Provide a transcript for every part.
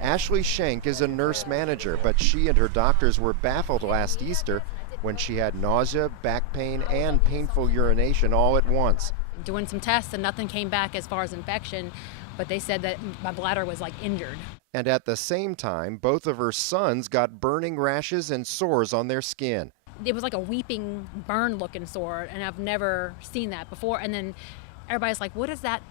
Ashley Schenk is a nurse manager, but she and her doctors were baffled last Easter when she had nausea, back pain, and painful urination all at once. Doing some tests and nothing came back as far as infection, but they said that my bladder was like injured. And at the same time, both of her sons got burning rashes and sores on their skin. It was like a weeping burn looking sore, and I've never seen that before. And then everybody's like, what is that?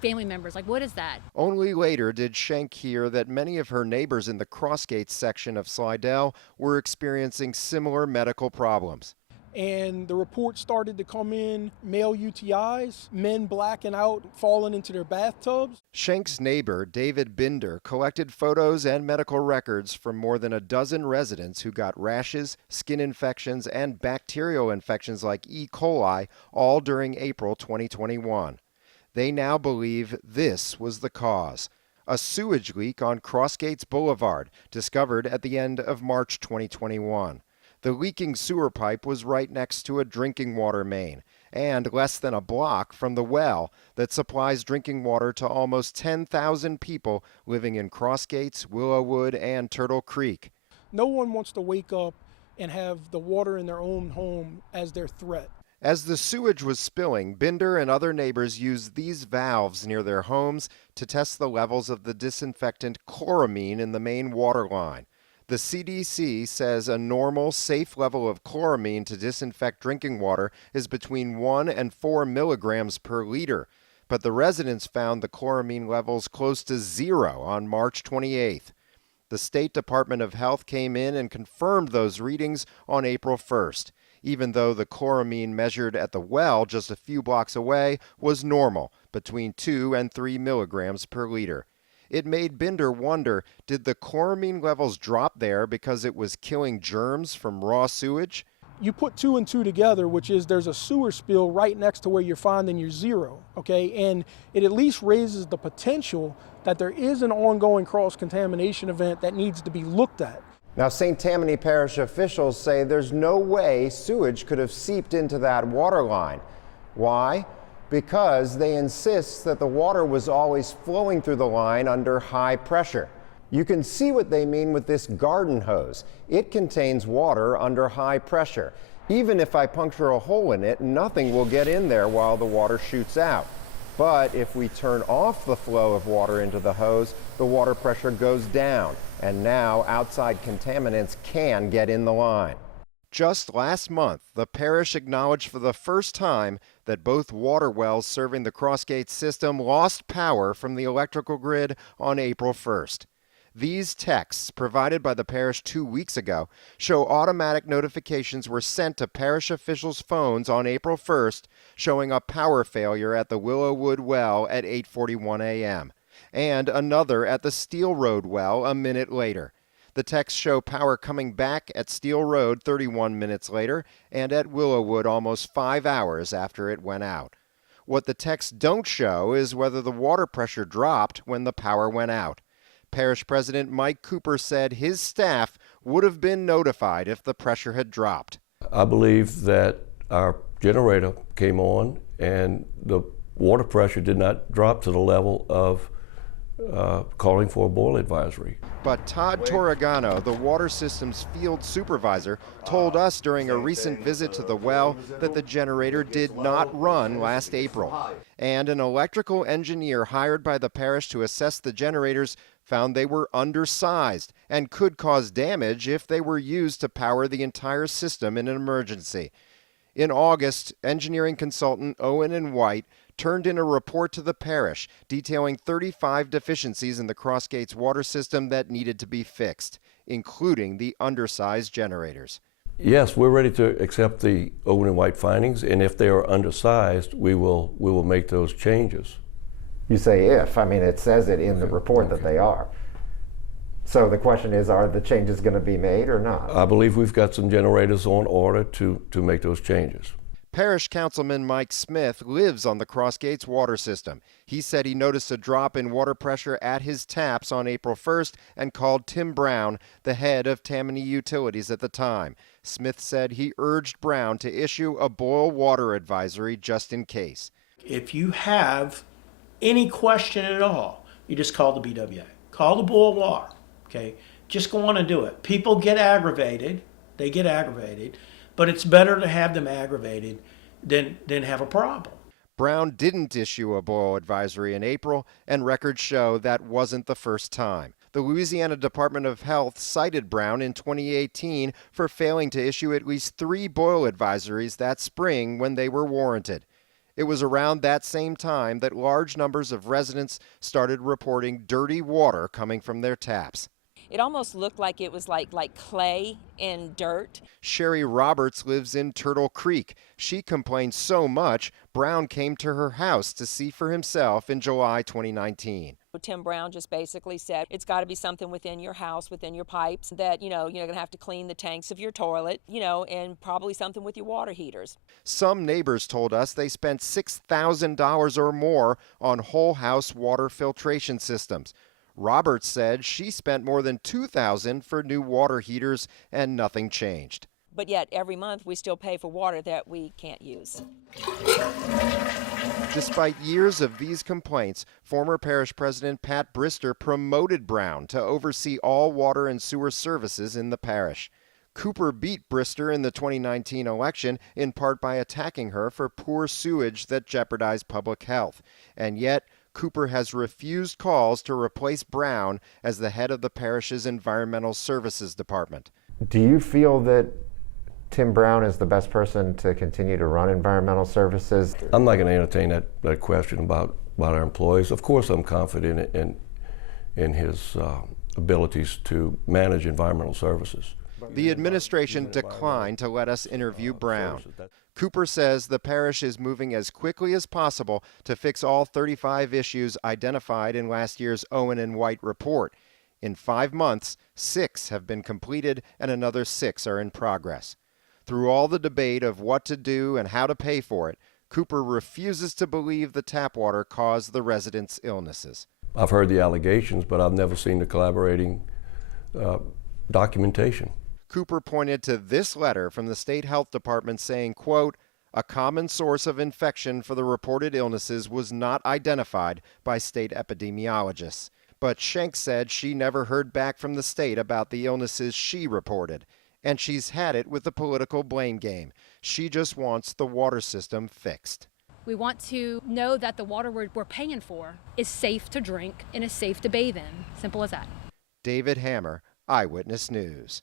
Family members like, what is that? Only later did Schenk hear that many of her neighbors in the Crossgates section of Slidell were experiencing similar medical problems. And the reports started to come in, male UTIs, men blacking out, falling into their bathtubs. Schenk's neighbor, David Binder, collected photos and medical records from more than a dozen residents who got rashes, skin infections, and bacterial infections like E. coli, all during April 2021. They now believe this was the cause: a sewage leak on Crossgates Boulevard, discovered at the end of March 2021. The leaking sewer pipe was right next to a drinking water main and less than a block from the well that supplies drinking water to almost 10,000 people living in Crossgates, Willowwood, and Turtle Creek. No one wants to wake up and have the water in their own home as their threat. As the sewage was spilling, Binder and other neighbors used these valves near their homes to test the levels of the disinfectant chloramine in the main water line. The CDC says a normal, safe level of chloramine to disinfect drinking water is between 1 and 4 milligrams per liter, but the residents found the chloramine levels close to zero on March 28th. The State Department of Health came in and confirmed those readings on April 1st, even though the chloramine measured at the well just a few blocks away was normal, between 2 and 3 milligrams per liter. It made Binder wonder, did the chloramine levels drop there because it was killing germs from raw sewage? You put 2 and 2 together, which is there's a sewer spill right next to where you're finding your zero, okay? And it at least raises the potential that there is an ongoing cross-contamination event that needs to be looked at. Now, St. Tammany Parish officials say there's no way sewage could have seeped into that water line. Why? Because they insist that the water was always flowing through the line under high pressure. You can see what they mean with this garden hose. It contains water under high pressure. Even if I puncture a hole in it, nothing will get in there while the water shoots out. But if we turn off the flow of water into the hose, the water pressure goes down, and now outside contaminants can get in the line. Just last month, the parish acknowledged for the first time that both water wells serving the Crossgates system lost power from the electrical grid on April 1st. These texts, provided by the parish 2 weeks ago, show automatic notifications were sent to parish officials' phones on April 1st, showing a power failure at the Willowwood well at 8:41 a.m., and another at the Steel Road well a minute later. The texts show power coming back at Steel Road 31 minutes later and at Willowwood almost 5 hours after it went out. What the texts don't show is whether the water pressure dropped when the power went out. Parish President Mike Cooper said his staff would have been notified if the pressure had dropped. I believe that our generator came on and the water pressure did not drop to the level of calling for a boil advisory. But Todd Torregano, the water system's field supervisor, told us during a recent visit to the well that the generator did not run last April. And an electrical engineer hired by the parish to assess the generators found they were undersized and could cause damage if they were used to power the entire system in an emergency. In August, engineering consultant Owen & White turned in a report to the parish detailing 35 deficiencies in the Crossgates water system that needed to be fixed, including the undersized generators. Yes, we're ready to accept the Owen & White findings, and if they are undersized, we will make those changes. You say if. I mean, it says it in the report that they are. So the question is, are the changes going to be made or not? I believe we've got some generators on order to make those changes. Parish Councilman Mike Smith lives on the Crossgates water system. He said he noticed a drop in water pressure at his taps on April 1st and called Tim Brown, the head of Tammany Utilities at the time. Smith said he urged Brown to issue a boil water advisory just in case. If you have any question at all, you just call the BWA. Call the boil water, okay? Just go on and do it. People get aggravated, they get aggravated, but it's better to have them aggravated than have a problem. Brown didn't issue a boil advisory in April, and records show that wasn't the first time. The Louisiana Department of Health cited Brown in 2018 for failing to issue at least 3 boil advisories that spring when they were warranted. It was around that same time that large numbers of residents started reporting dirty water coming from their taps. It almost looked like it was like clay and dirt. Sherry Roberts lives in Turtle Creek. She complained so much, Brown came to her house to see for himself in July 2019. Tim Brown just basically said it's got to be something within your house, within your pipes, that, you're going to have to clean the tanks of your toilet, and probably something with your water heaters. Some neighbors told us they spent $6,000 or more on whole house water filtration systems. Roberts said she spent more than $2,000 for new water heaters and nothing changed. But yet every month we still pay for water that we can't use. Despite years of these complaints, former parish president Pat Brister promoted Brown to oversee all water and sewer services in the parish. Cooper beat Brister in the 2019 election, in part by attacking her for poor sewage that jeopardized public health. And yet, Cooper has refused calls to replace Brown as the head of the parish's Environmental Services Department. Do you feel that Tim Brown is the best person to continue to run environmental services? I'm not going to entertain that question about our employees. Of course, I'm confident in his abilities to manage environmental services. The administration declined to let us interview Brown. Cooper says the parish is moving as quickly as possible to fix all 35 issues identified in last year's Owen and White report. In 5 months, 6 have been completed and another 6 are in progress. Through all the debate of what to do and how to pay for it, Cooper refuses to believe the tap water caused the residents' illnesses. I've heard the allegations, but I've never seen the collaborating documentation. Cooper pointed to this letter from the state health department saying, quote, "A common source of infection for the reported illnesses was not identified by state epidemiologists." But Schenck said she never heard back from the state about the illnesses she reported. And she's had it with the political blame game. She just wants the water system fixed. We want to know that the water we're paying for is safe to drink and is safe to bathe in. Simple as that. David Hammer, Eyewitness News.